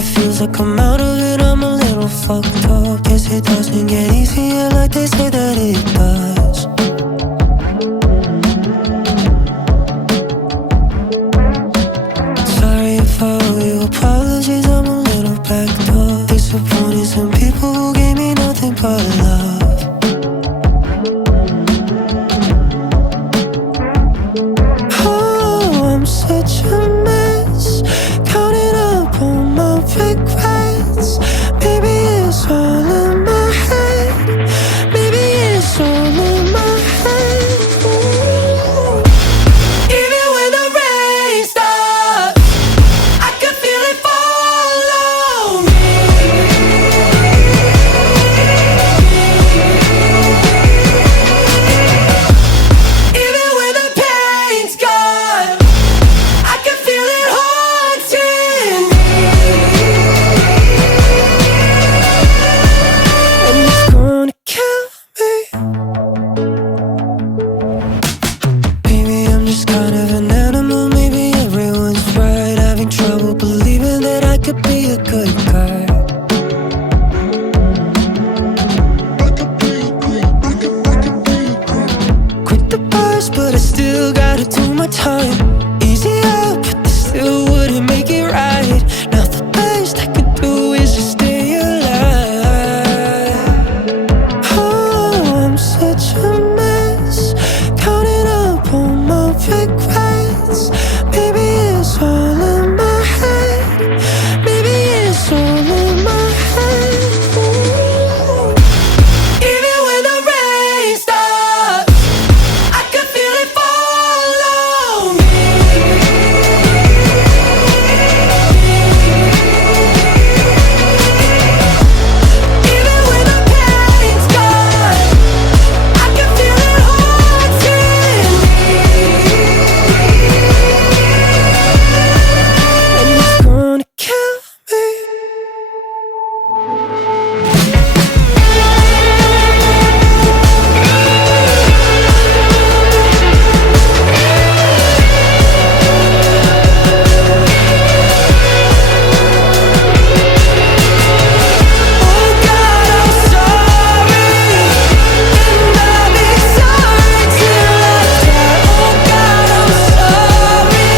it feels like I'm out of it, I'm a little fucked up. Guess it doesn't get easier like they say that it does. Sorry if I owe you apologies, I'm a little backed up. Disappointed some people who gave me nothing but love. Oh, I'm such a mess, counting up all my regrets. Maybe it's all in my head. Maybe it's all in my head. Ooh. Even when the rain stops, I can feel it follow me. Even when the pain's gone, I can feel it haunting me. And it's gonna kill me. Maybe I'm just kind of an animal, maybe everyone's right. Having trouble believing that I could be a good guy. Quit the bars, but I still gotta do my time. Easy out, but this still wouldn't make it right. Now the best I can do is just stay alive. Oh, I'm such a mess, counting up all my regrets. Maybe it's all in my head. Maybe it's all in my head. Ooh. Even when the rain stops, I can feel it follow me. Even when the pain's gone, I can feel it haunting me. And it's gonna kill me. Oh God, I'm sorry, and I'll be sorry till I die. Oh God, I'm sorry,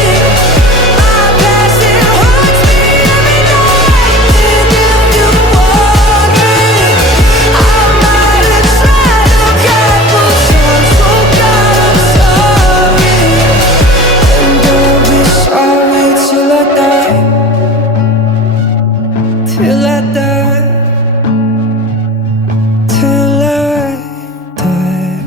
my past it haunts me every night. And if you're wondering, I might have tried a couple times. Oh God, I'm sorry, and I'll be sorry till I die. Till I die. Till I die.